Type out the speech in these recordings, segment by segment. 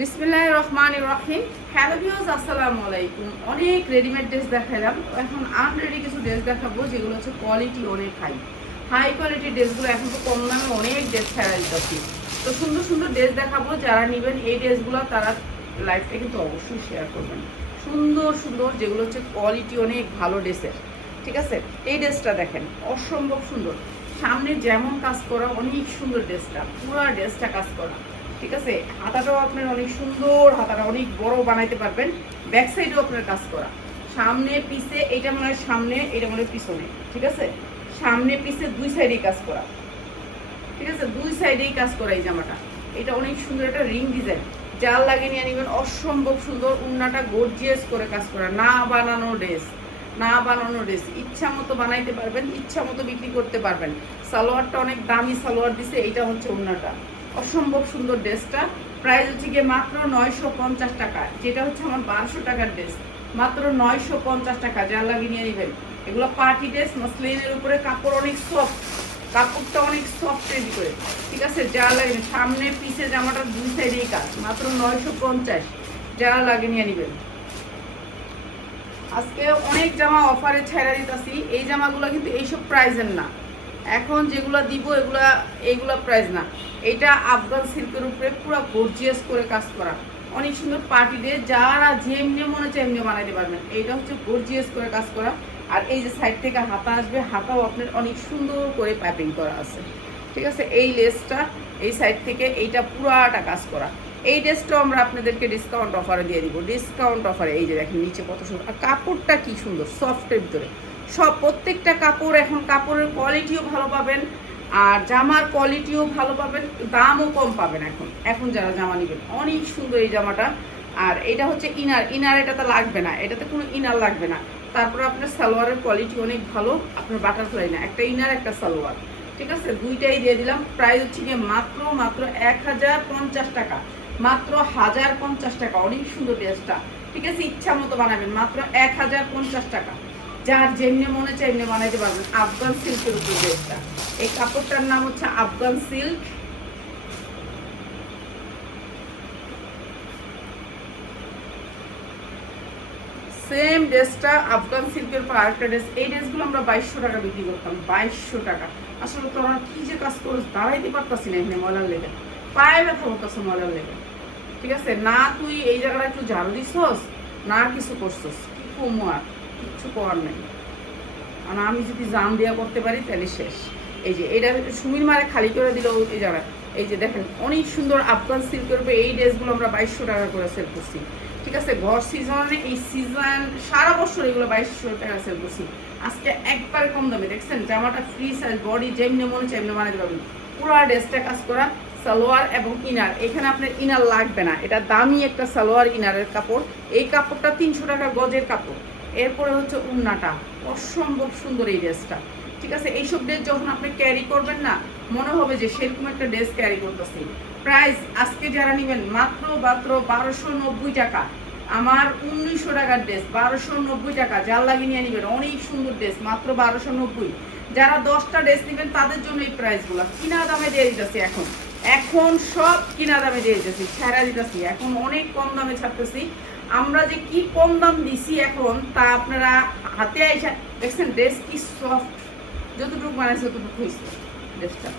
বিসমিল্লাহির রহমানির রহিম। Hello viewers, আসসালামু আলাইকুম। অনেক রেডিমেড ড্রেস দেখালাম, এখন আনরেডি কিছু ড্রেস দেখাবো যেগুলো হচ্ছে কোয়ালিটি অনেক হাই কোয়ালিটির ড্রেসগুলো। এখন তো কম দামে অনেক ড্রেস ছাড়া দিচ্ছি, তো সুন্দর সুন্দর ড্রেস দেখাবো। যারা নেবেন এই ড্রেসগুলো তারা লাইফটা কিন্তু অবশ্যই শেয়ার করবেন। সুন্দর সুন্দর যেগুলো হচ্ছে কোয়ালিটি অনেক ভালো ড্রেসের, ঠিক আছে। এই ড্রেসটা দেখেন, অসম্ভব সুন্দর। সামনে যেমন কাজ করা, অনেক সুন্দর ড্রেসটা, পুরো ড্রেসটা কাজ করা, ঠিক আছে। হাতাটাও আপনার অনেক সুন্দর, হাতাটা অনেক বড় বানাইতে পারবেন। ব্যাক সাইডেও আপনার কাজ করা, সামনে পিছে, এইটা মনে হয় সামনে, এটা মনে হয় পিছনে, ঠিক আছে। সামনে পিছে দুই সাইডেই কাজ করা, ঠিক আছে, দুই সাইডেই কাজ করা এই জামাটা। এটা অনেক সুন্দর একটা রিং ডিজাইন, জাল লাগিয়ে নিয়ে নেবেন। অসম্ভব সুন্দর, উন্নাটা গর্জিয়াস করে কাজ করা, না বানানো ড্রেস, না বানানো ড্রেস। ইচ্ছা মতো বানাইতে পারবেন, ইচ্ছা মতো বিক্রি করতে পারবেন। সালোয়ারটা অনেক দামি সালোয়ার দিছে, এইটা হচ্ছে উন্নাটা। অসম্ভব সুন্দর ড্রেসটা। প্রাইস হচ্ছে গিয়ে মাত্র 950 টাকা, যেটা হচ্ছে আমার 1200 টাকার ড্রেস, মাত্র 950 টাকা। যা লাগিয়ে নিয়ে নেবেন। এগুলো পার্টি ড্রেস, মসলিনের উপরে, কাপড় অনেক সফট, কাপড়টা অনেক সফটের ভিতরে, ঠিক আছে। যা লাগে সামনে পিছে জামাটার দুই সাইডেই কাজ, মাত্র 950। যা লাগে নিয়ে নেবেন। আজকে অনেক জামা অফারে ছেড়ে দিতেছি। এই জামাগুলো কিন্তু এইসব প্রাইজের না, এখন যেগুলো দিব এইগুলা প্রাইস না। এটা আফগান সিল্কের উপরে পুরো গর্জিয়াস করে কাজ করা, অনেক সুন্দর পার্টি ডে, যারা যেমনি মনে হচ্ছে এমনি বানাইতে পারবেন। এইটা হচ্ছে গর্জিয়াস করে কাজ করা। আর এই যে সাইড থেকে হাতা আসবে, হাতাও আপনার অনেক সুন্দর করে পাইপিং করা আছে, ঠিক আছে। এই লেসটা এই সাইড থেকে এইটা পুরাটা কাজ করা। এই ড্রেসটাও আমরা আপনাদেরকে ডিসকাউন্ট অফারে দিয়ে দিব, ডিসকাউন্ট অফারে। এই যে দেখেন নিচে কত সুন্দর, আর কাপড়টা কি সুন্দর, সফটের ভিতরে সব, প্রত্যেকটা কাপড়। এখন কাপড়ের কোয়ালিটিও ভালো পাবেন, আর জামার কোয়ালিটিও ভালো পাবেন, দামও কম পাবেন। এখন যারা জামা নেবেন, অনেক সুন্দর এই জামাটা। আর এটা হচ্ছে ইনার এটাতে লাগবে না, এটাতে কোনো ইনার লাগবে না। তারপরে আপনার সালোয়ারের কোয়ালিটি অনেক ভালো, আপনার বাটারফ্লাই না, একটা ইনার একটা সালোয়ার, ঠিক আছে। দুইটাই দিয়ে দিলাম। প্রাইস হচ্ছে গিয়ে মাত্র 1050 টাকা, মাত্র 1050 টাকা। অনেক সুন্দর ড্রেসটা, ঠিক আছে। ইচ্ছা মতো বানাবেন, মাত্র 1050 টাকা। যার যেমনি মনে চাই এমনি বানাইতে পারবেন। আফগান সিল্কের উপর ড্রেসটা, এই কাপড়টার নাম হচ্ছে আফগান সিল্ক। সেম ড্রেসটা আফগান সিল্কের উপর আরেকটা ড্রেস। এই ড্রেসগুলো আমরা 2200 টাকা বিক্রি করতাম, 2200 টাকা। আসলে তোরা কি যে কাজ করছ, দাঁড়াইতে পারতাছি না এখানে, ময়লার লেগে পায়ে ব্যথা করতেছে, ময়লার লেগে, ঠিক আছে। না তুই এই জায়গাটা একটু ঝাড়ু দিছস, না কিছু করছস, কি কমু আর, কিচ্ছু করার নেই। আর আমি যদি জাম দিয়া করতে পারি তাহলে শেষ। এই যে এটা সুমির মারে খালি করে দিল এই জায়গায়। এই যে দেখেন, অনেক সুন্দর আফগান সিল্কের উপরে এই ড্রেসগুলো আমরা 2200 টাকা করে সেল করছি, ঠিক আছে। ঘর সিজনে, এই সিজন সারা বছর এগুলো 2200 টাকা সেল করছি। আজকে একবার কম দামে দেখছেন। জামাটা ফ্রি সাইজ, বডি যেমনি মনে হচ্ছে এমনি বানাতে পারবেন। পুরো ড্রেসটা কাজ করা, সালোয়ার এবং ইনার। এখানে আপনার ইনার লাগবে না, এটা দামি একটা সালোয়ার ইনারের কাপড়। এই কাপড়টা 300 টাকা গজের কাপড়। এরপরে হচ্ছে উন্নাটা, অসম্ভব সুন্দর এই ড্রেসটা, ঠিক আছে। এইসব ড্রেস যখন আপনি ক্যারি করবেন না, মনে হবে যে সেরকম একটা ড্রেস ক্যারি করতেছি। প্রাইস আজকে যারা নেবেন, মাত্র 1290 টাকা। আমার 1900 টাকার ড্রেস 1290 টাকা। যার লাগিয়ে নিয়ে নেবেন, অনেক সুন্দর ড্রেস, মাত্র 1290। যারা 10টা ড্রেস নেবেন তাদের জন্য এই প্রাইসগুলো কিনা দামে দিয়ে দিতেছি। এখন সব কিনা দামে দিয়ে দিতেছি, ছাড়া দিতেছি। এখন অনেক কম দামে ছাড়তেছি। আমরা যে কি কম দাম দিছি এখন, তা আপনারা হাতে আইসা দেখছেন। ড্রেস কি সফট, যতটুকু বানাইছে ততটুকু হয়েছে ড্রেসটা।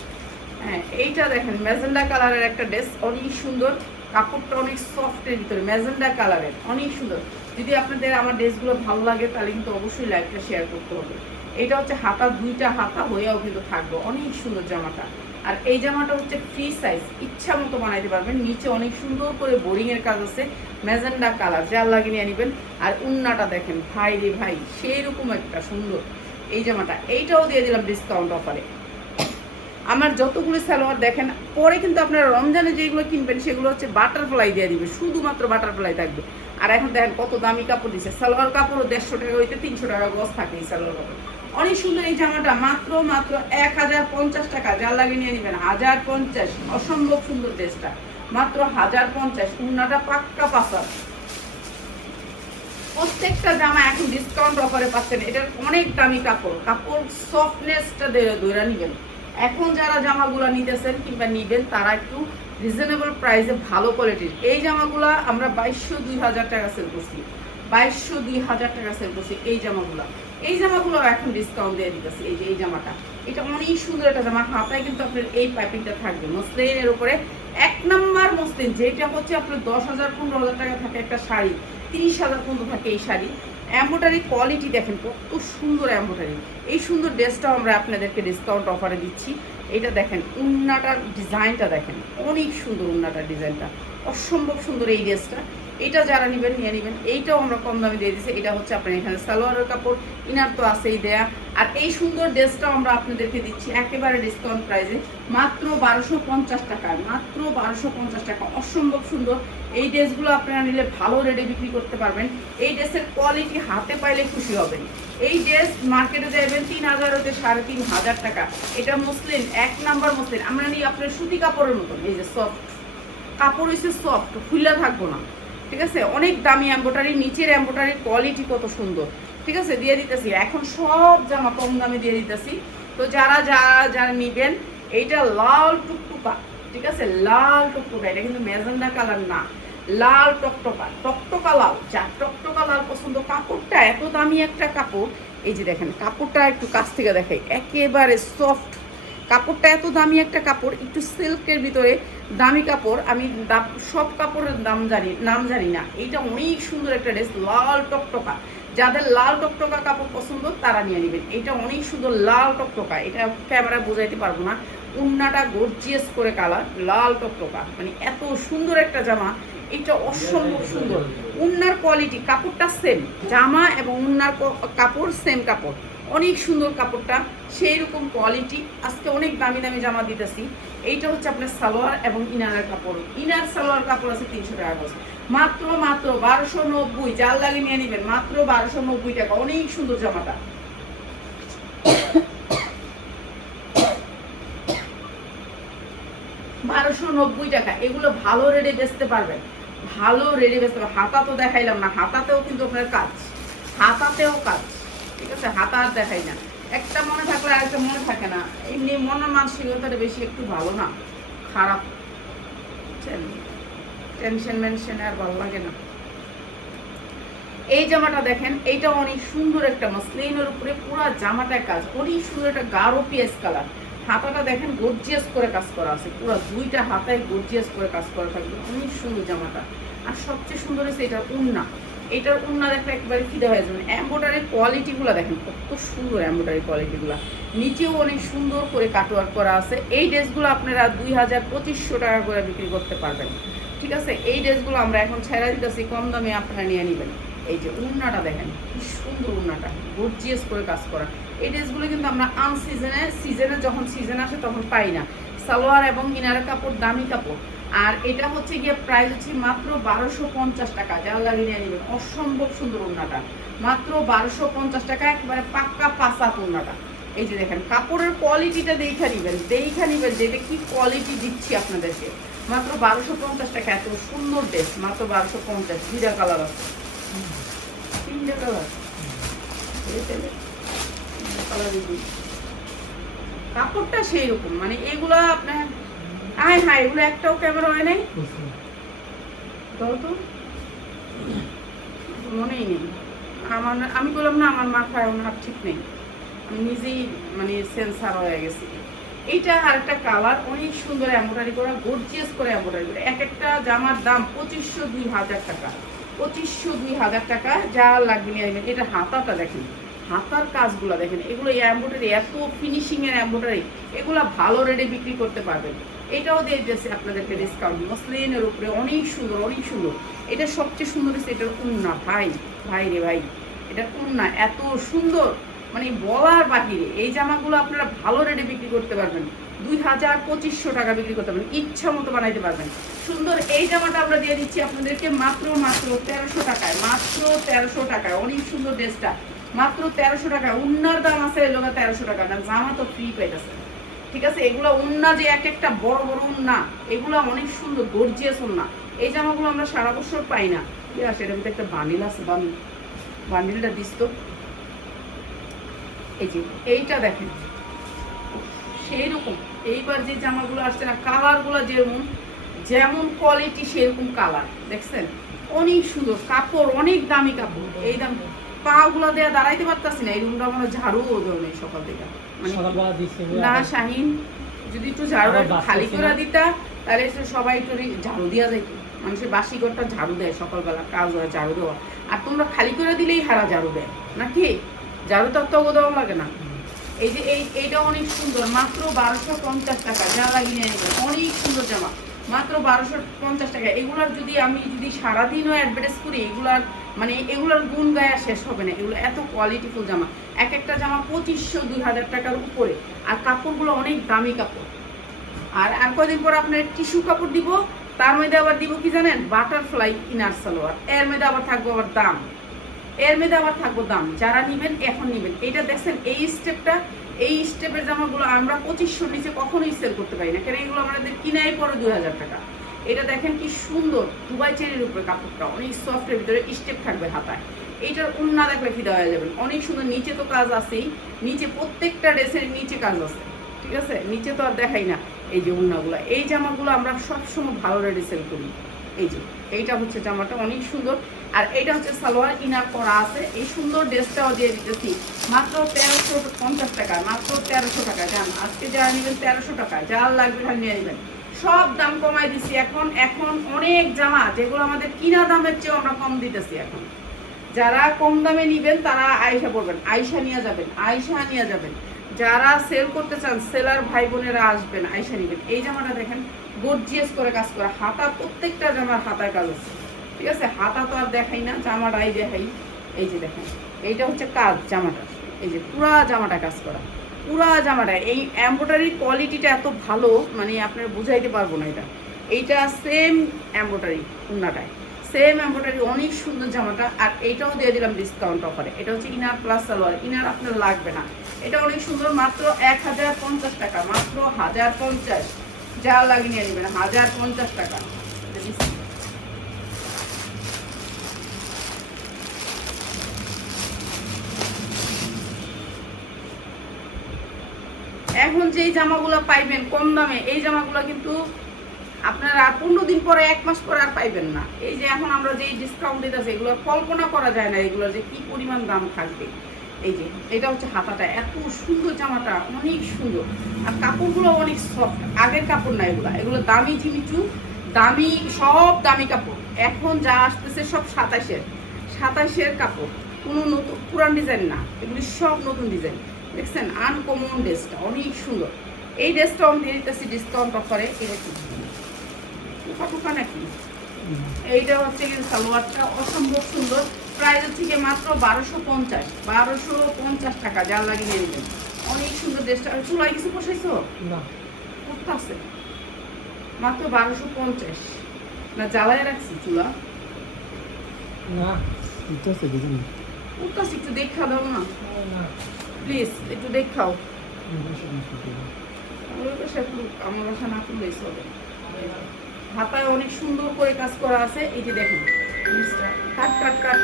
হ্যাঁ, এইটা দেখেন ম্যাজেন্ডা কালারের একটা ড্রেস, অনেক সুন্দর। কাপড়টা অনেক সফটের ভিতরে, ম্যাজেন্ডা কালারের, অনেক সুন্দর। যদি আপনাদের আমার ড্রেসগুলো ভালো লাগে তাহলে কিন্তু অবশ্যই লাইকটা শেয়ার করতে হবে। এটা হচ্ছে হাতা, দুইটা হাতা হয়েও কিন্তু থাকবে, অনেক সুন্দর জামাটা। আর এই জামাটা হচ্ছে ফ্রি সাইজ, ইচ্ছা মতো বানাইতে পারবেন। নিচে অনেক সুন্দর করে বোরিং এর কাজ আছে, ম্যাজেন্ডা কালার, যার লাগিয়ে নিয়ে নেবেন। আর উন্নাটা দেখেন ভাই রে ভাই, সেই রকম একটা সুন্দর এই জামাটা। এইটাও দিয়ে দিলাম ডিসকাউন্ট অফারে। আমার যতগুলো সালোয়ার দেখেন, পরে কিন্তু আপনারা রমজানে যেগুলো কিনবেন সেগুলো হচ্ছে বাটারফ্লাই দিয়ে দিবে, শুধুমাত্র বাটারফ্লাই থাকবে। আর এখন দেখেন কত দামি কাপড় দিচ্ছে। সালোয়ার কাপড়ও 150 টাকা হইতে 300 টাকা গজ থাকে এই সালোয়ার কাপড়। অনেক সুন্দর এই জামাটা, মাত্র 1050 টাকা। যার লাগিয়ে নিয়ে নেবেন 1050। অসম্ভব সুন্দর ড্রেসটা, মাত্র 1050। উন্নাটা পাক্কা পাসার। প্রত্যেকটা জামা এখন ডিসকাউন্ট অফারে পাচ্ছেন। এটার অনেক দামি কাপড়, কাপড় সফটনেসটা ধরে নেবেন। এখন যারা জামাগুলো নিতেছেন কিংবা নিবেন তারা একটু রিজনেবল প্রাইসে ভালো কোয়ালিটির এই জামাগুলো আমরা 2200-2000 টাকা সেল করছি, 2200-2000 টাকা সেল করছি এই জামাগুলো এখন ডিসকাউন্ট দিয়ে দিতেছি। এই যে এই জামাটা, এটা অনেক সুন্দর একটা জামা, হাতায় কিন্তু আপনার এই পাইপিংটা থাকবে মসলিনের উপরে, 1 নাম্বার মসলিন, যেটা হচ্ছে আপনার 10,000-15,000 টাকা থাকে একটা শাড়ি, 30,000 পর্যন্ত থাকে এই শাড়ি। এমব্রয়ডারি কোয়ালিটি দেখেন কত সুন্দর এমব্রয়ডারি। এই সুন্দর ড্রেসটাও আমরা আপনাদেরকে ডিসকাউন্ট অফারে দিচ্ছি। এটা দেখেন উন্নাটার ডিজাইনটা দেখেন, অনেক সুন্দর উন্নাটার ডিজাইনটা, অসম্ভব সুন্দর এই ড্রেসটা। এটা যারা নেবেন নিয়ে নেবেন। এইটাও আমরা কম দামে দিয়ে দিচ্ছি। এটা হচ্ছে আপনার এখানে সালোয়ারের কাপড়, ইনার তো আছেই দেয়া। আর এই সুন্দর ড্রেসটাও আমরা আপনাদেরকে দিচ্ছি একেবারে ডিসকাউন্ট প্রাইসে, মাত্র 1250 টাকায়, মাত্র 1250 টাকা। অসম্ভব সুন্দর এই ড্রেসগুলো আপনারা নিলে ভালো রেটে বিক্রি করতে পারবেন। এই ড্রেসের কোয়ালিটি হাতে পাইলে খুশি হবেন। এই ড্রেস মার্কেটে যাবেন 3000 হতে 3500 টাকা। এটা মসলিন, 1 নাম্বার মসলিন। আমরা নিই আপনার সুতি কাপড়ের মতন, এই যে সফট কাপড় হয়েছে, সফট, খুলে থাকবো না, ঠিক আছে। অনেক দামি এমব্রয়ডারি, নিচের এমব্রয়ডারির কোয়ালিটি কত সুন্দর, ঠিক আছে, দিয়ে দিতেছি। এখন সব জামা কম দামে দিয়ে দিতেছি। তো যারা যারা নিবেন, এইটা লাল টুকটুকা, ঠিক আছে, লাল টুকটুকা, এটা কিন্তু ম্যাজেন্ডা কালার না, লাল টকটকা, টকটকা লাল। যা টকটকা লাল পছন্দ, কাপড়টা এত দামি একটা কাপড়। এই যে দেখেন কাপড়টা একটু কাছ থেকে দেখাই, একেবারে সফট কাপড়টা, এত দামি একটা কাপড়, একটু সিল্কের ভিতরে দামি কাপড়। আমি সব কাপড়ের নাম জানি না। এইটা অনেক সুন্দর একটা ড্রেস, লাল টকটকা। যাদের লাল টকটকা কাপড় পছন্দ তারা নিয়ে নেবেন। এটা অনেক সুন্দর লাল টকটকা, এটা ক্যামেরায় বোঝাইতে পারবো না। উন্নাটা গর্জিয়াস করে কালার, লাল টকটকা, মানে এত সুন্দর একটা জামা। এটা অসম্ভব সুন্দর। উন্নার কোয়ালিটি, কাপড়টা সেম, জামা এবং উন্নার কাপড় সেম কাপড়, অনেক সুন্দর কাপড়টা, সেই রকম কোয়ালিটি। আজকে অনেক দামি দামি জামা দিতেছি। এইটা হচ্ছে আপনার সালোয়ার এবং ইনারের কাপড়, ইনার সালোয়ার কাপড় আছে 300 টাকা গজ, মাত্র 1290। জাল লাগে নিয়ে নেবেন, মাত্র 1290 টাকা। অনেক সুন্দর জামাটা, 1290 টাকা। এগুলো ভালো রেটে বেচতে পারবেন, ভালো রেটে বেচতে পারবেন। হাতা তো দেখাইলাম না, হাতাতেও কিন্তু আপনার কাজ, হাতাতেও কাজ, ঠিক আছে, হাতা আর দেখাই না। একটা মনে থাকলে আরেকটা মনে থাকে না, এমনি মনের মানসিকতাটা বেশি একটু ভালো না, খারাপ, টেনশন মেনশন আর ভালো লাগে না। এই জামাটা দেখেন, এইটা অনেক সুন্দর একটা মসলিনের উপরে পুরো জামাটায় কাজ, অনেক সুন্দর একটা গাঢ় পিয়াজ কালার। হাতাটা দেখেন গর্জিয়াস করে কাজ করা আছে, পুরো দুইটা হাতায় গর্জিয়াস করে কাজ করা থাকবে, অনেক সুন্দর জামাটা। আর সবচেয়ে সুন্দর হচ্ছে এটার উন্না, এটার উন্না দেখলে একবারে ফিদা হয়ে যাবে। এমব্রয়ডারির কোয়ালিটিগুলো দেখেন কত সুন্দর, এমব্রয়ডারি কোয়ালিটিগুলো, নিচেও অনেক সুন্দর করে কাটওয়ার্ক করা আছে। এই ড্রেসগুলো আপনারা 2000-2500 টাকা করে বিক্রি করতে পারবেন, ঠিক আছে। এই ড্রেসগুলো আমরা এখন ছেড়ে দিতেছি, কম দামে আপনারা নিয়ে নেবেন। এই যে উন্নাটা দেখেন কি সুন্দর, উন্নাটা গর্জিয়াস করে কাজ করা। এই ড্রেসগুলো কিন্তু আমরা সিজনে যখন সিজন আসে তখন পাই না। সালোয়ার এবং ইনারের কাপড় দামি কাপড়। আর এটা হচ্ছে গিয়ে প্রাইস হচ্ছে মাত্র 1250 টাকা, যার লাগিয়ে নিয়ে নেবেন। অসম্ভব সুন্দর উন্নাটা, মাত্র 1250 টাকা, একেবারে পাক্কা পাসাত উন্নাটা। এই যে দেখেন কাপড়ের কোয়ালিটিটা দেখা নিবেন, যে এটা কি কোয়ালিটি দিচ্ছি আপনাদেরকে। মাত্র 1250 টাকা, এত সুন্দর ড্রেস, মাত্র 1250। 2টা কালার আছে, 3টা কালার, কাপড়টা সেই রকম, মানে এগুলো আপনার এগুলো একটাও ক্যামেরা হয় নাই, মনেই নেই আমার। আমি বললাম না আমার মাথায় ওনার ঠিক নেই, আমি নিজেই মানে সেন্সার হয়ে গেছি। এইটা আর একটা কালার, অনেক সুন্দর এমব্রয়ডারি করা, গর্জিয়াস করে এমব্রয়ডারি করা। এক একটা জামার দাম 2500-2000 টাকা, 2500-2000 টাকা, যা লাগবে নিয়ে নেবেন। এটা হাতাটা দেখেন, হাতার কাজগুলো দেখেন, এগুলো এমব্রয়ডারি, এত ফিনিশিং এর এমব্রয়ডারি, এগুলো ভালো রেটে বিক্রি করতে পারবেন। এটাও দিয়ে দিয়েছে আপনাদেরকে ডিসকাউন্ট, মসলিনের উপরে, অনেক সুন্দর, অনেক সুন্দর। এটা সবচেয়ে সুন্দর হচ্ছে এটার উন্না, ভাই রে ভাই, এটার উন্না এত সুন্দর, মানে বলার বাহিরে। এই জামাগুলো আপনারা ভালো রেটে বিক্রি করতে পারবেন, 2000-2500 টাকা বিক্রি করতে পারবেন, ইচ্ছা মতো বানাইতে পারবেন। সুন্দর এই জামাটা আমরা দিয়ে দিচ্ছি আপনাদেরকে মাত্র 1300 টাকায়, মাত্র 1300 টাকায়। অনেক সুন্দর ড্রেসটা, মাত্র 1300 টাকায়। উন্নার দাম আছে এলো 1300 টাকা, না জামা তো ফ্রি পাইতেছে, ঠিক আছে। এগুলো উন্না যে এক একটা বড় বড় উন্না, এগুলো অনেক সুন্দর গর্জিয়াস উন্না। এই জামাগুলো আমরা সারা বছর পাই না। সেটার মধ্যে একটা বান্ডিল আছে, বান্ডিলটা দিস তো। এই যে এইটা দেখেন, সেই রকম। এইবার যে জামাগুলো আসছে না, কালারগুলো যেমন যেমন কোয়ালিটি সেরকম কালার, দেখছেন অনেক সুন্দর কাপড়, অনেক দামি কাপড়। এই দাম পা গুলো দেয়া দাঁড়াইতে পারতাছি না, এই রুমটা মানে ঝাড়ুও দেওয়া নেই সকাল থেকে। মানে না শাহিন, যদি একটু ঝাড়ুটা একটু খালি করে দিতা তাহলে সবাই একটু ঝাড়ু দেওয়া যায়। মানুষের বাসি ঘরটা ঝাড়ু দেয় সকালবেলা, কাজ হয় ঝাড়ু দেওয়া, আর তোমরা খালি করে দিলেই হারা ঝাড়ু দেয় নাকি? ঝাড়ু তো অত দেওয়া লাগে না। এই যে এইটা অনেক সুন্দর, মাত্র 1250 টাকা, যা লাগিয়ে নেবেন। অনেক সুন্দর জামা, মাত্র 1250 টাকা। এগুলার যদি আমি সারাদিনও অ্যাডভার্টাইজ করি, এগুলার মানে এগুলোর গুণ গায়ে শেষ হবে না। এগুলো এত কোয়ালিটিফুল জামা, এক একটা জামা 2500-2000 টাকার উপরে, আর কাপড়গুলো অনেক দামি কাপড়। আর কয়দিন পর আপনার টিস্যু কাপড় দিব, তার মধ্যে আবার দিব কি জানেন, বাটারফ্লাই ইনার সালোয়ার। এর মধ্যে আবার থাকবো আবার দাম, এর মধ্যে আবার থাকবো দাম। যারা নিবেন এখন নিবেন। এইটা দেখছেন, এই স্টেপটা, এই স্টেপের জামাগুলো আমরা 2500 নিচে কখনোই সেল করতে পারি না, কারণ এগুলো আমাদের কিনাই পড়ে 2000 টাকা। এটা দেখেন কি সুন্দর, দুবাই চেরির উপরে কাপড়টা, অনেক সফটের ভিতরে স্টেপ থাকবে হাতায়। এইটার উন্না দেখলে ফিদা হয়ে যাবেন, অনেক সুন্দর। নিচে তো কাজ আছেই, নিচে প্রত্যেকটা ড্রেসের নিচে কাজ আছে, ঠিক আছে? নিচে তো আর দেখাই না। এই যে উন্নাগুলো, এই জামাগুলো আমরা সবসময় ভালো রেডি সেল করি। এই যে এইটা হচ্ছে জামাটা, অনেক সুন্দর। আর এইটা হচ্ছে সালোয়ার, ইনার করা আছে। এই সুন্দর ড্রেসটাও দিয়ে দিতেছি মাত্র 1350 টাকা, মাত্র 1300 টাকা। জান আজকে যারা নেবেন 1300 টাকা, যার লাগবে তারা নিয়ে নেবেন। সব দাম কমাই দিছি এখন। এখন অনেক জামা যেগুলো আমাদের কিনা দামের চেয়েও আমরা কম দিতেছি এখন। যারা কম দামে নিবেন তারা আয়সা পড়বেন, আয়সা নিয়ে যাবেন, আয়সা নিয়ে যাবেন। যারা সেল করতে চান, সেলার ভাই বোনেরা আসবেন, আয়সা নিবেন। এই জামাটা দেখেন গর্জিয়াস করে কাজ করা, হাতা, প্রত্যেকটা জামার হাতায় কাজ আছে, ঠিক আছে? হাতা তো আর দেখাই না, জামাটাই দেখাই। এই যে দেখেন, এইটা হচ্ছে কাজ জামাটা, এই যে পুরা জামাটা কাজ করা, পুরা জামাটা। এই এমব্রয়ডারির কোয়ালিটিটা এত ভালো, মানে আপনার বুঝাইতে পারবো না। এইটা সেম এমব্রয়ডারি, উন্নাটায় সেম এমব্রয়ডারি, অনেক সুন্দর জামাটা। আর এইটাও দিয়ে দিলাম ডিসকাউন্ট অফারে। এটা হচ্ছে ইনার প্লাস সালোয়ার, ইনার আপনার লাগবে না। এটা অনেক সুন্দর, মাত্র 1050 টাকা, মাত্র 1050। যা লাগিয়ে নিয়ে নেবেন, 1050 টাকা। এখন যেই জামাগুলো পাইবেন কম দামে, এই জামাগুলো কিন্তু আপনারা 15 দিন পরে, 1 মাস পরে আর পাইবেন না। এই যে এখন আমরা যে ডিসকাউন্ট দিতেছি, এগুলো কল্পনা করা যায় না এগুলোর যে কি পরিমাণ দাম থাকবে। এই যে এটা হচ্ছে হাতাটা, এত সুন্দর জামাটা, অনেক সুন্দর। আর কাপড়গুলো অনেক সফট, আগের কাপড় না এগুলো, এগুলো দামি জিমিচু, দামি, সব দামি কাপড়। এখন যা আসতেছে সব 27-এর কাপড়, কোনো নতুন পুরান ডিজাইন না, এগুলি সব নতুন ডিজাইন। দেখছেন আনকমন ড্রেসটা, অনেক সুন্দর। এই ড্রেসটা আমি দিয়ে দিতেছি ডিসকাউন্ট অফারে। এরকম টুকা নাকি, এইটা হচ্ছে কিন্তু সালোয়ারটা অসম্ভব সুন্দর। প্রাইস হচ্ছে কি মাত্র 1250 টাকা, যার লাগিয়ে নেবেন। অনেক সুন্দর ড্রেসটা। চুলায় কিছু বসাইছো না? কোথা আছে? মাত্র 1250 না, জ্বালায় রাখছি চুলা না, একটু দেখা দাও না প্লিজ, একটু দেখাও। আমার বাসা না করলে চলে। হাতায় অনেক সুন্দর করে কাজ করা আছে। এই যে দেখুন, কাট কাট কাট।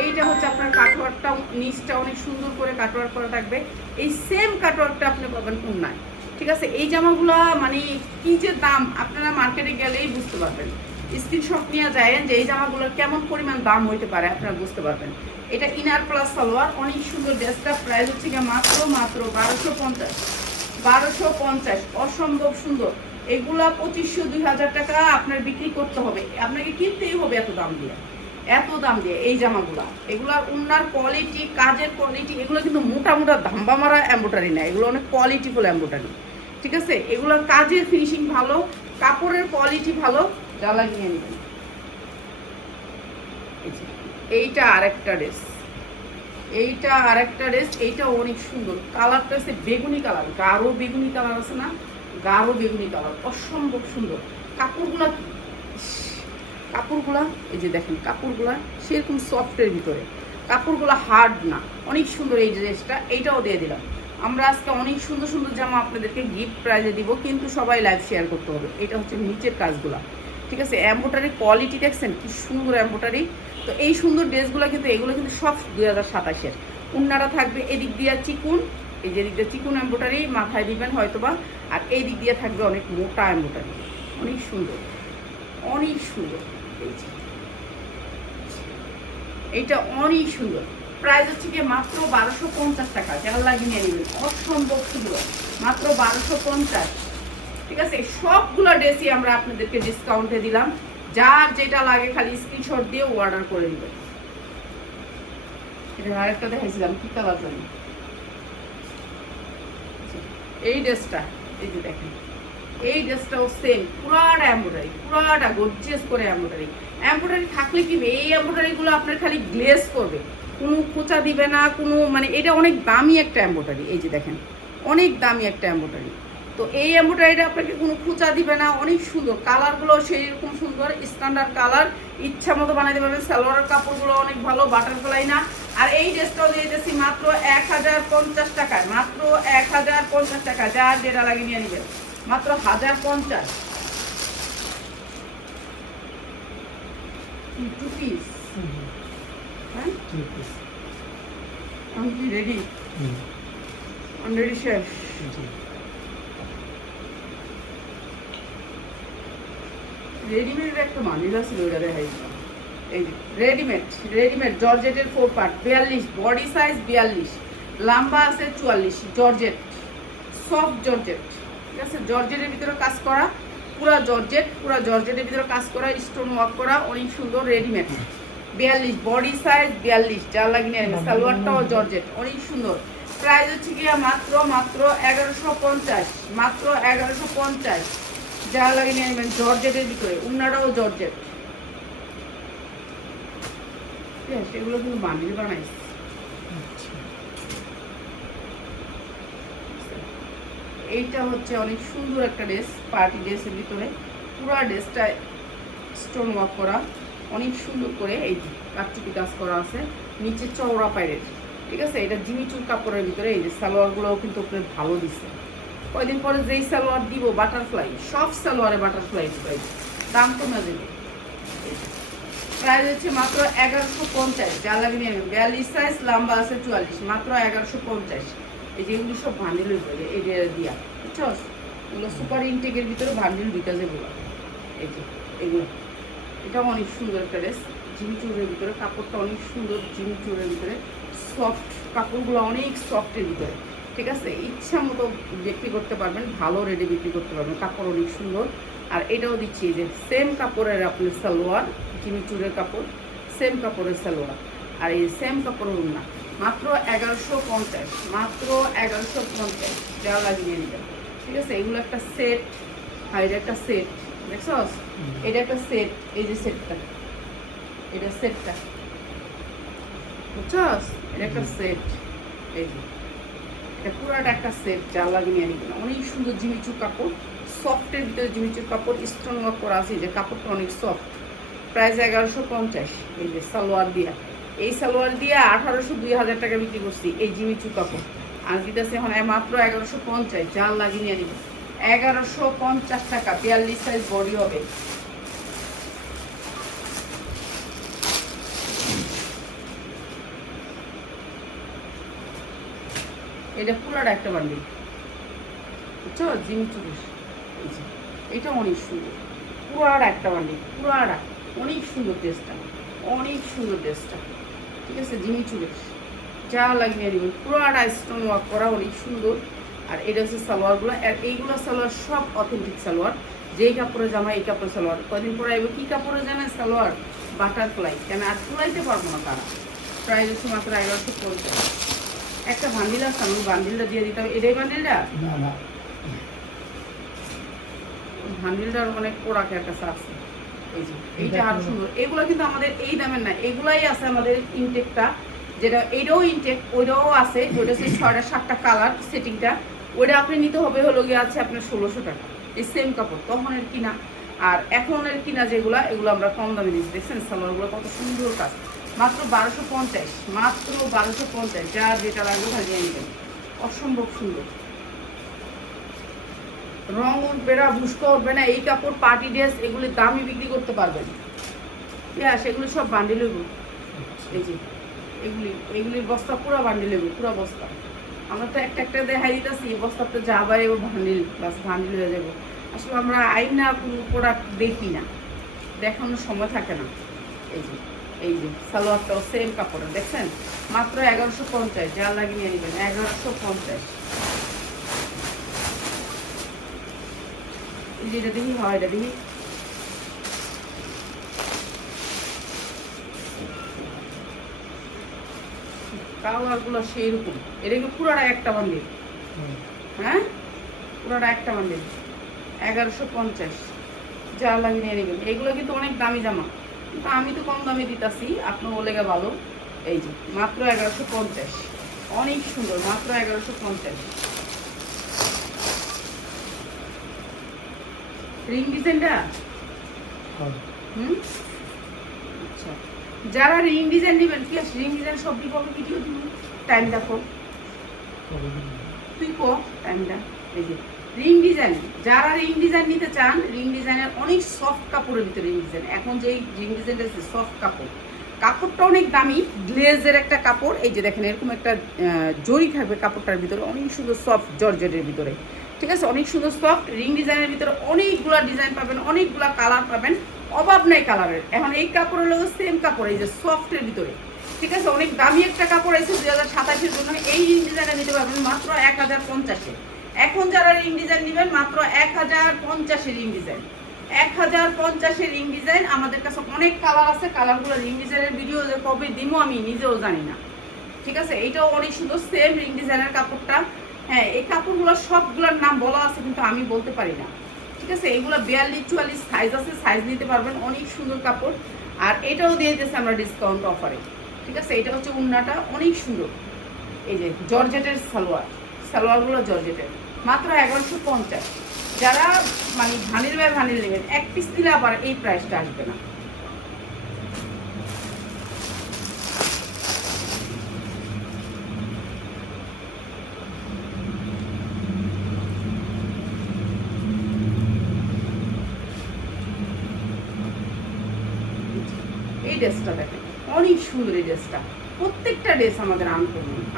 এইটা হচ্ছে আপনার কাটওয়ার্কটা, নিচটা অনেক সুন্দর করে কাটওয়ার্ক করা থাকবে। এই সেম কাটওয়ার্কটা আপনি পাবেন উন্নায়, ঠিক আছে? এই জামাগুলো মানে কি যে দাম, আপনারা মার্কেটে গেলেই বুঝতে পারবেন। স্ক্রিনশট নিয়ে যায় যে এই জামাগুলোর কেমন পরিমাণ দাম হইতে পারে, আপনারা বুঝতে পারবেন। এটা ইনার প্লাস সালোয়ার, অনেক সুন্দর ড্রেসটা। প্রাইস হচ্ছে গিয়ে মাত্র 1250, অসম্ভব সুন্দর। এগুলা 2500-2000 টাকা আপনার বিক্রি করতে হবে, আপনাকে কিনতেই হবে এত দাম দিয়ে, এত দাম দিয়ে এই জামাগুলা। এগুলার উন্নার কোয়ালিটি, কাজের কোয়ালিটি, এগুলো কিন্তু মোটা মোটা ধাম্বা মারা এমব্রয়ডারি না, এগুলো অনেক কোয়ালিটিফুল এমব্রয়ডারি, ঠিক আছে? এগুলোর কাজের ফিনিশিং ভালো, কাপড়ের কোয়ালিটি ভালো, যা লাগিয়ে নেবেন। এইটা আরেকটা ড্রেস, এইটা আরেকটা ড্রেস, এইটা অনেক সুন্দর। কালারটা হচ্ছে বেগুনি কালার, গাঢ় বেগুনি কালার আছে না, গাঢ় বেগুনি কালার, অসম্ভব সুন্দর। কাপড়গুলা, কাপড়গুলা এই যে দেখেন, কাপড়গুলা সেরকম সফটের ভিতরে, কাপড়গুলা হার্ড না, অনেক সুন্দর এই ড্রেসটা। এইটাও দিয়ে দিলাম। আমরা আজকে অনেক সুন্দর সুন্দর জামা আপনাদেরকে গিফট প্রাইজে দিব, কিন্তু সবাই লাইভ শেয়ার করতে হবে। এটা হচ্ছে নিচের কাজগুলা, ঠিক আছে? এমব্রয়ডারি কোয়ালিটি দেখছেন কি সুন্দর এমব্রয়ডারি। তো এই সুন্দর ড্রেসগুলো কিন্তু, এগুলো কিন্তু সব 2027-এর, উন্নাটা থাকবে এদিক দিয়ে চিকুন, এই যে দিক দিয়ে চিকুন এমব্রয়ডারি মাথায় দিবেন হয়তোবা, আর এই দিক দিয়ে থাকবে অনেক মোটা এমব্রয়ডারি, অনেক সুন্দর, অনেক সুন্দর। এইটা অনেক সুন্দর। প্রাইস হচ্ছে গিয়ে মাত্র 1250 টাকা, যারা লাগিয়ে নিয়ে নেবেন অসম্ভব সুন্দর, মাত্র 1250। ঠিক আছে, সবগুলো ড্রেসই আমরা আপনাদেরকে ডিসকাউন্টে দিলাম, যার যেটা লাগে খালি স্ক্রিনশট দিয়ে অর্ডার করে দিবেন। এটা আরেকটা দেখাইছিলাম কি কালার জানি, এই ড্রেসটা, এই যে দেখেন এই ড্রেসটাও সেম, পুরাটা এমব্রয়ডারি, পুরাটা গর্জিয়াস করে এমব্রয়ডারি। এমব্রয়ডারি থাকলে কি এই এমব্রয়ডারিগুলো আপনার খালি গ্লেজ করবে, কোনো খোঁচা দিবে না কোনো, মানে এটা অনেক দামি একটা এমব্রয়ডারি, এই যে দেখেন অনেক দামি একটা এমব্রয়ডারি। তো এই এমব্রয়ডারিটা আপনাকে কোনো খোঁচা দিবে না, অনেক সুন্দর, কালারগুলো সেই রকম সুন্দর স্ট্যান্ডার্ড কালার, ইচ্ছা মতো বানাইতে পারবেন। সালোয়ারের কাপড়গুলো অনেক ভালো, বাটারফ্লাই না। আর এই ড্রেসটাও দিয়ে দিয়েছি মাত্র 1050 টাকায়, মাত্র 1050 টাকা, যার যেটা লাগে নিয়ে নেবেন, মাত্র 1050। টু পিস, হ্যাঁ রেডি, অলরেডি শেষ। রেডিমেডের একটা মানিলা ছিল, ওটা দেখাই দিলাম। এই রেডিমেড, রেডিমেড জর্জেটের 4 পার্ট, 42 বডি সাইজ, 42 লম্বা আছে 44, জর্জেট, সফট জর্জেট। ঠিক আছে, জর্জেটের ভিতরে কাজ করা, পুরা জর্জেট, পুরা জর্জেটের ভিতরে কাজ করা, স্টোন ওয়ার্ক করা, অনেক সুন্দর। রেডিমেড 42 বডি সাইজ, 42 যা লাগিয়ে নেবে। সালোয়ারটাও জর্জেট, অনেক সুন্দর। প্রাইস হচ্ছে গিয়া মাত্র 1150, মাত্র 1150, যা লাগিয়ে নিয়ে নেবেন। জর্জেটের ভিতরে, উন্নাটাও জর্জেট। সেগুলো কিন্তু বান্ডিল বানাইছে। এইটা হচ্ছে অনেক সুন্দর একটা ড্রেস, পার্টি ড্রেসের ভিতরে, পুরো ড্রেসটা স্টোন ওয়ার্ক করা, অনেক সুন্দর করে এই কাটচুপি কাজ করা আছে, নিচে চওড়া পায়ের। ঠিক আছে, এটা জিমিচুর কাপড়ের ভিতরে। এই যে সালোয়ারগুলোও কিন্তু আপনার ভালো দিচ্ছে। কয়দিন পরে যেই সালোয়ার দিব বাটারফ্লাই, সব সালোয়ারে বাটারফ্লাই প্রাইস, দাম কমে দেবে। প্রাইস হচ্ছে মাত্র 1150, যা লাগে নিয়ে নেবেন। 42 সাইজ, লম্বা আছে 44, মাত্র 1150। এই যে এগুলো সব ভান্ডিল হয়ে এই যে দিয়া, বুঝছো, এগুলো সুপার ইনটেকের ভিতরে ভান্ডিল বিকাশ এগুলো। এই যে এগুলো, এটা অনেক সুন্দর একটা ড্রেস, জিমিচুরের ভিতরে, কাপড়টা অনেক সুন্দর, জিমিচুরের ভিতরে সফট, কাপড়গুলো অনেক সফটের ভিতরে। ঠিক আছে, ইচ্ছা মতো বিক্রি করতে পারবেন, ভালো রেটে বিক্রি করতে পারবেন, কাপড় অনেক সুন্দর। আর এটাও দিচ্ছি যে সেম কাপড়ের আপনার সালোয়ার, জিমিচুরের কাপড়, সেম কাপড়ের সালোয়ার, আর এই সেম কাপড়ের উন্না, মাত্র 1150, মাত্র 1150, যা লাগিয়ে নেবেন। ঠিক আছে, এগুলো একটা সেট, আর এটা একটা সেট, দেখছস, এটা একটা সেট, এই যে সেটটা, এটা সেটটা, বুঝছস, এটা একটা সেট, এই যে এটা পুরাটা একটা সেট, যা লাগিয়ে নেবেন। অনেক সুন্দর জিমিচুর কাপড়, সফটের ভিতরে জিমিচুর কাপড়, স্টোন ওয়ার্ক করা আছে, যে কাপড়টা অনেক সফট। প্রাইস 1150। এই যে সালোয়ার দিয়া, এই সালোয়ার দিয়ে 1800-2000 টাকা বিক্রি করছি এই জিমিচু কাপড়, আর দিতেছে এখন মাত্র 1150, জাল লাগিয়ে নিয়ে নিব 1150 টাকা। 42 সাইজ বডি হবে। এটা পুরাটা একটা বান্ডিল, বুঝছো, জিমিচু, এটা অনেক সুন্দর, পুরাটা একটা বান্ডিল, পুরাটা অনেক সুন্দর ড্রেসটা, অনেক সুন্দর ড্রেসটা। ঠিক আছে, জিমিচুরের, যা লাগিয়ে নেবেন, পুরাটা স্টোন ওয়ার্ক করা, অনেক সুন্দর। আর এটা হচ্ছে সালোয়ারগুলো, আর এইগুলো সালোয়ার সব অথেন্টিক সালোয়ার, যেই কাপড়ে জামা এই কাপড়ের সালোয়ার। কদিন পরে আইব কি কাপড়ে জানেন সালোয়ার, বাটারফ্লাই, কেন আর ফুলাইতে পারবো না তারা। প্রাইস হচ্ছে মাত্র 1150। একটা বান্ডিল আছে, আমি বান্ডিলটা দিয়ে দিতে হবে। এটাই বান্ডিলটা, বান্ডিলটার অনেক পোড়াকে একটা আছে, এই যে এইটা আরো সুন্দর। এগুলো কিন্তু আমাদের এই দামের না, এগুলাই আছে আমাদের ইনটেকটা, যেটা এটাও ইনটেক, ওইটাও আছে, ওইটা হচ্ছে 6টা-7টা কালার সেটিংটা, ওইটা আপনি নিতে হবে হলো গিয়ে আছে আপনার 1600 টাকা, এই সেম কাপড় তখনের কিনা। আর এখনের কিনা যেগুলো, এগুলো আমরা কম দামে দিচ্ছি। দেখছেন সালোয়ারগুলো কত সুন্দর কাজ, মাত্র 1250, মাত্র 1250, যা যেটা লাগবে ভাজিয়ে নেবেন, অসম্ভব সুন্দর। রং উঠবে না, ভুস্কো উঠবে না, এই কাপড় পার্টি ড্রেস, এগুলি দামি বিক্রি করতে পারবেন। সেগুলো সব বান্ডিল হইব। এই যে এগুলির বস্তা পুরো বান্ডিল হবে, পুরো বস্তা। আমরা তো একটা একটা দেখাই দিতেছি, বস্তাতে যা বাই বান্ডিল, বাস বান্ডিল হয়ে যাবো। আসলে আমরা আইনা কোনো প্রোডাক্ট দেখি না, দেখানোর সময় থাকে না। এই যে সালোয়ারটাও সেম কাপড়ের, দেখছেন? মাত্র 1150, যা লাগিয়ে নিয়ে নেবেন 1150। যেটা দেখি হয় এটা দেখি, কালারগুলো সেই রকম। এটা কি পুরাটা একটা বান্ডিল? হ্যাঁ, পুরাটা একটা বান্ডিল 1150, যা লাগিয়ে নিয়ে নেবেন। এগুলো কিন্তু অনেক দামি জামা, কিন্তু আমি তো কম দামে দিতেছি, আপনার ওলেগা ভালো। এই যে মাত্র 1150, অনেক সুন্দর, মাত্র 1150। রিং ডিজাইনটা আচ্ছা, যারা রিং ডিজাইন নেবেন, কি আছে রিং ডিজাইন সব দিব ভিডিও দিব। টাইম দেখো, তুই কো টাইমটা। এই যে রিং ডিজাইন, যারা রিং ডিজাইন নিতে চান, রিং ডিজাইনের অনেক সফট কাপড়ের ভিতরে রিং ডিজাইন। এখন যে রিং ডিজাইনটা আছে সফট কাপড়, কাপড়টা অনেক দামি, গ্লেজের একটা কাপড়। এই যে দেখেন এরকম একটা জরি থাকবে কাপড়টার ভিতরে, অনেক সুন্দর সফট জর্জেটের ভিতরে, ঠিক আছে? অনেক সুন্দর সফট রিং ডিজাইনের ভিতরে অনেকগুলা ডিজাইন পাবেন, অনেকগুলা কালার পাবেন, অভাব নাই কালারের। এখন এই কাপড়ের লোক সেম কাপড়, এই যে সফটের ভিতরে, ঠিক আছে? অনেক দামি একটা কাপড় আছে 2027-এর জন্য। এই রিং ডিজাইনটা নিতে পারবেন মাত্র 1050-এ। এখন যারা রিং ডিজাইন নেবেন মাত্র 1050-এ রিং ডিজাইন, 1050-এ রিং ডিজাইন। আমাদের কাছে অনেক কালার আছে, কালারগুলো রিং ডিজাইনের ভিডিও কবে দিমো আমি নিজেও জানি না, ঠিক আছে? এইটাও অনেক সুন্দর সেম রিং ডিজাইনের কাপড়টা। হ্যাঁ, এই কাপড়গুলো সবগুলোর নাম বলা আছে, কিন্তু আমি বলতে পারি না, ঠিক আছে? এইগুলো 42-44 সাইজ আছে, সাইজ নিতে পারবেন, অনেক সুন্দর কাপড়। আর এটাও দিয়ে দিতেছি আমরা ডিসকাউন্ট অফারে, ঠিক আছে? এটা হচ্ছে উন্নাটা, অনেক সুন্দর। এই যে জর্জেটের সালোয়ারগুলো জর্জেটের, মাত্র 1150। যারা মানে ভানির বাই ভানির নেবেন, এক পিস দিলে আবার এই প্রাইসটা আসবে না। এই ড্রেসটা দেখেন, অনেক সুন্দর এই ড্রেসটা। প্রত্যেকটা ড্রেস আমাদের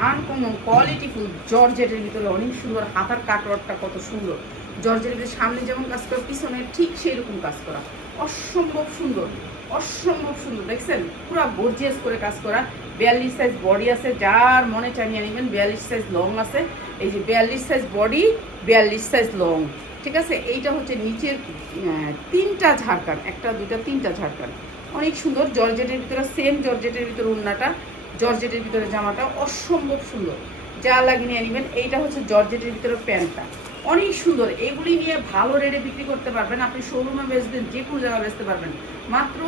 আনকমন কোয়ালিটিফুল, জর্জেটের ভিতরে অনেক সুন্দর। হাতার কাটওয়ার্কটা কত সুন্দর, জর্জেটের সামনে যেমন কাজ করা, পিছনে ঠিক সেই রকম কাজ করা, অসম্ভব সুন্দর, অসম্ভব সুন্দর। দেখছেন পুরো গর্জিয়াস করে কাজ করা। 42 সাইজ বডি আছে, যার মনে চাই নিয়ে নেবেন। 42 সাইজ লং আছে, এই যে 42 সাইজ বডি, 42 সাইজ লং, ঠিক আছে? এইটা হচ্ছে নিচের 3টা ঝাড়খান, 1টা 2টা 3টা ঝাড়খান, অনেক সুন্দর। জর্জেটের ভিতরে সেম জর্জেটের ভিতরে উন্নাটা, জর্জেটের ভিতরে জামাটা অসম্ভব সুন্দর, যা লাগিয়ে নিয়ে নেবেন। এইটা হচ্ছে জর্জেটের ভিতরে প্যান্টটা, অনেক সুন্দর। এগুলি নিয়ে ভালো রেটে বিক্রি করতে পারবেন, আপনি শোরুমে বেচবেন, যে কোনো জায়গায় বেচতে পারবেন। মাত্র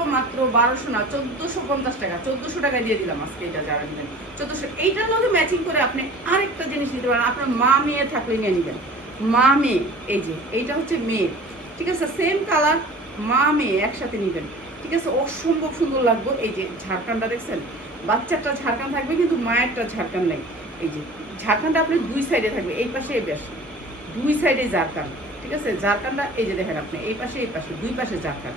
1200 না, 1450 টাকা, 1400 টাকায় দিয়ে দিলাম আজকে। এটা যারা নেবেন 1400। এইটার মধ্যে ম্যাচিং করে আপনি আরেকটা জিনিস নিতে পারেন, আপনার মা মেয়ে থাকলে নিয়ে নেবেন, মা মেয়ে। এই যে এইটা হচ্ছে মেয়ে, ঠিক আছে? সেম কালার, মা মেয়ে একসাথে নেবেন, ঠিক আছে? অসম্ভব সুন্দর লাগবে। এই যে ঝাড়খানটা দেখছেন, বাচ্চাটা ঝাড়খান থাকবে কিন্তু মায়েরটা ঝাড়খান নেই। এই যে ঝাড়খানটা আপনি দুই সাইডে থাকবে, এই পাশে এই পাশে, দুই সাইডে ঝাড়খান, ঠিক আছে? ঝাড়খানটা এই যে দেখেন আপনি, এই পাশে এই পাশে, দুই পাশে ঝাড়খান,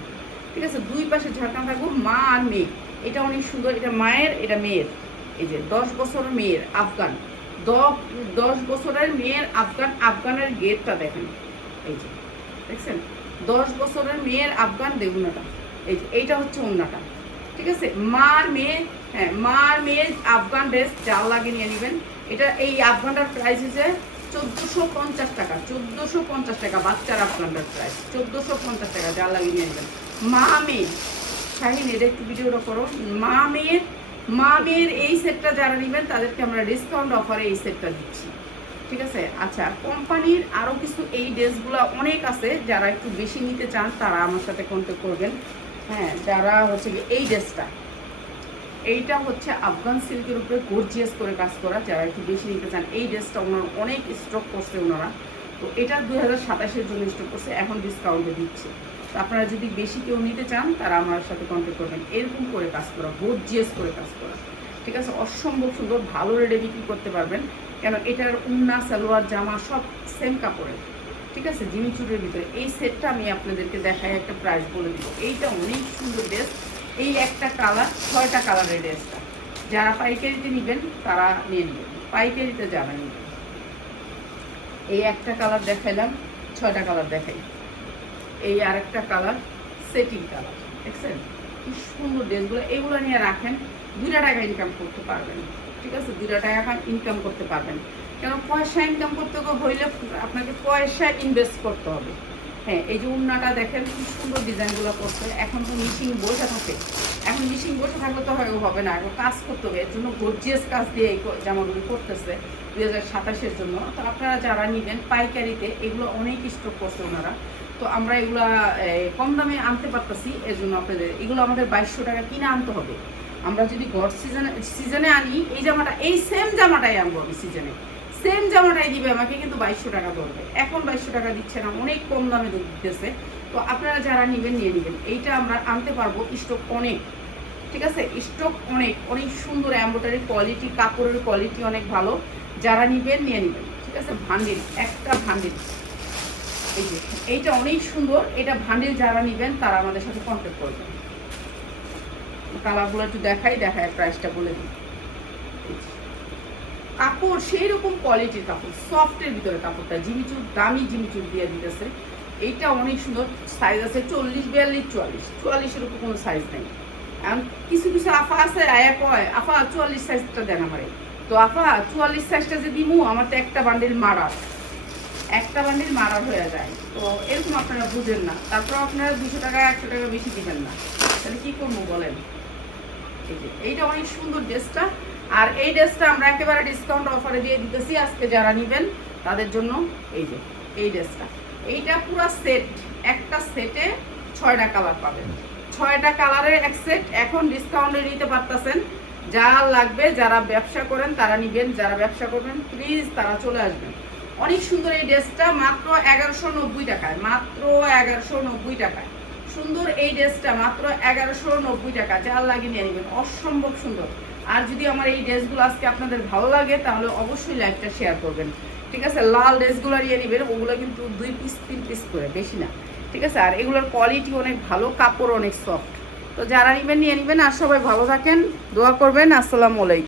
ঠিক আছে? দুই পাশে ঝাড়খান থাকবো, মা আর মেয়ে। এটা অনেক সুন্দর, এটা মায়ের, এটা মেয়ের। এই যে 10 বছরের মেয়ের আফগান, 10 বছরের মেয়ের আফগান। আফগানের গেটটা দেখেন, এই যে দেখছেন, 10 বছরের মেয়ের আফগান দেগুনাটা। এই যে এইটা হচ্ছে ওন্নাটা, ঠিক আছে? মার মেয়ে, হ্যাঁ মার মেয়ের আফগান ড্রেস, জাল লাগিয়ে নিয়ে নেবেন। এটা এই আফগানটার প্রাইস হচ্ছে 1450 টাকা, 1450 টাকা। বাচ্চার আফগানটার প্রাইস 1450 টাকা, জাল লাগিয়ে নিয়ে নেবেন। মা মেয়ে শাহিন, এটা একটু ভিডিওটা করো। মা মেয়ের এই সেটটা যারা নেবেন তাদেরকে আমরা ডিসকাউন্ট অফারে এই সেটটা দিচ্ছি, ঠিক আছে? আচ্ছা, কোম্পানির আরও কিছু এই ড্রেসগুলো অনেক আছে, যারা একটু বেশি নিতে চান তারা আমার সাথে কন্ট্যাক্ট করবেন। হ্যাঁ, যারা হচ্ছে এই ড্রেসটা, এইটা হচ্ছে আফগান সিল্কের উপরে গর্জিয়াস করে কাজ করা, যারা একটু বেশি নিতে চান। এই ড্রেসটা ওনারা অনেক স্টক করছে ওনারা, তো এটা 2027-এর জন্য স্টক করছে, এখন ডিসকাউন্টে দিচ্ছে। তো আপনারা যদি বেশি কেউ নিতে চান তারা আমার সাথে কন্ট্যাক্ট করবেন। এরকম করে কাজ করা, গর্জিয়াস করে কাজ করা, ঠিক আছে? অসম্ভব সুন্দর, ভালো রেটে বিক্রি করতে পারবেন, কেন এটার উন্না, সালোয়ার, জামা সব সেম কাপড়ের, ঠিক আছে? জিমি চুটের ভিতরে। এই সেটটা আমি আপনাদেরকে দেখাই, একটা প্রাইস বলে দিব। এইটা অনেক সুন্দর ড্রেস, এই একটা কালার, 6টা কালারের ড্রেসটা, যারা পাইকারিতে নেবেন তারা নিয়ে নেবেন, পাইকারিতে যারা নেবেন। এই একটা কালার দেখাইলাম, 6টা কালার দেখাই। এই আরেকটা কালার, সেটিং কালার, দেখছেন কি সুন্দর ড্রেসগুলো। এগুলো নিয়ে রাখেন, 2টা টাকা ইনকাম করতে পারবেন। ঠিক আছে, 2টা টাকা ইনকাম করতে পারবেন। কেন পয়সা ইনকাম করতে হইলে আপনাকে পয়সা ইনভেস্ট করতে হবে। হ্যাঁ, এই যে উন্নাটা দেখেন কি সুন্দর ডিজাইনগুলো করছে। এখন তো মেশিন বসে থাকে, এখন মেশিন বসে থাকলে তো হবে না, এখন কাজ করতে হবে। এর জন্য গর্জিয়াস কাজ দিয়ে এই জামাগুলো করতেছে 2027-এর জন্য। তো আপনারা যারা নেবেন পাইকারিতে, এগুলো অনেক স্টক করছে ওনারা। তো আমরা এগুলো কম দামে আনতে পারতেছি, এর জন্য আপনাদের এগুলো আমাদের 2200 টাকা কিনে আনতে হবে। আমরা যদি গড় সিজনে আনি, এই জামাটা, এই সেম জামাটাই আনবো আমি সিজনে, সেম জামাটাই দিবে আমাকে, কিন্তু 2200 টাকা ধরবে। এখন 2200 টাকা দিচ্ছে না, অনেক কম দামে দিতেছে। তো আপনারা যারা নেবেন নিয়ে নেবেন। এইটা আমরা আনতে পারবো, স্টক অনেক। ঠিক আছে, স্টক অনেক অনেক সুন্দর, এমব্রয়ডারি কোয়ালিটি, কাপড়ের কোয়ালিটি অনেক ভালো। যারা নেবেন নিয়ে নেবেন। ঠিক আছে, ভান্ডিল, একটা ভান্ডিল। এই যে এইটা অনেক সুন্দর, এটা ভান্ডিল যারা নেবেন তারা আমাদের সাথে কন্ট্যাক্ট করবেন। কালারগুলো একটু দেখাই প্রাইসটা বলে দিই। কাপড় সেই রকম কোয়ালিটির কাপড়, সফটের ভিতরে কাপড়টা, জিমিচুর, দামি জিমিচুর দিয়ে দিতেছে। এইটা অনেক সুন্দর। সাইজ আছে 40, 42, 44, 44-এর উপর কোনো সাইজ নেই। এখন কিছু কিছু আফা আছে, আয়া কয় আফা 44 সাইজটা দেন আমারে। তো আফা 44 সাইজটা যে দিমু, আমার তো একটা বান্ডিল মারার হয়ে যায়। তো এরকম আপনারা বুঝেন না, তারপর আপনারা 200 টাকা 100 টাকা বেশি দিবেন না, তাহলে কি করবো বলেন। এই যে এইটা অনেক সুন্দর ড্রেসটা। আর এই ড্রেসটা আমরা একেবারে ডিসকাউন্ট অফারে দিয়ে দিতেছি আজকে যারা নেবেন তাদের জন্য। এই যে এই ড্রেসটা, এইটা পুরো সেট, একটা সেটে 6টা কালার পাবেন। 6টা কালারের এক সেট এখন ডিসকাউন্টে নিতে পারতেছেন। যা লাগবে, যারা ব্যবসা করেন তারা নেবেন, যারা ব্যবসা করবেন প্লিজ তারা চলে আসবেন। অনেক সুন্দর এই ড্রেসটা, মাত্র 1190 টাকায়, মাত্র 1190 টাকায় সুন্দর এই ড্রেসটা, মাত্র 1190 টাকা। যার লাগে নিয়ে নেবেন, অসম্ভব সুন্দর। আর যদি আমার এই ড্রেসগুলো আজকে আপনাদের ভালো লাগে তাহলে অবশ্যই লাইকটা শেয়ার করবেন। ঠিক আছে, লাল ড্রেসগুলো নিয়ে নেবেন, ওগুলো কিন্তু 2 পিস 3 পিস করে, বেশি না। ঠিক আছে, আর এগুলোর কোয়ালিটি অনেক ভালো, কাপড় অনেক সফট। তো যারা নেবেন নিয়ে নেবেন। আর সবাই ভালো থাকেন, দোয়া করবেন। আসসালামু আলাইকুম।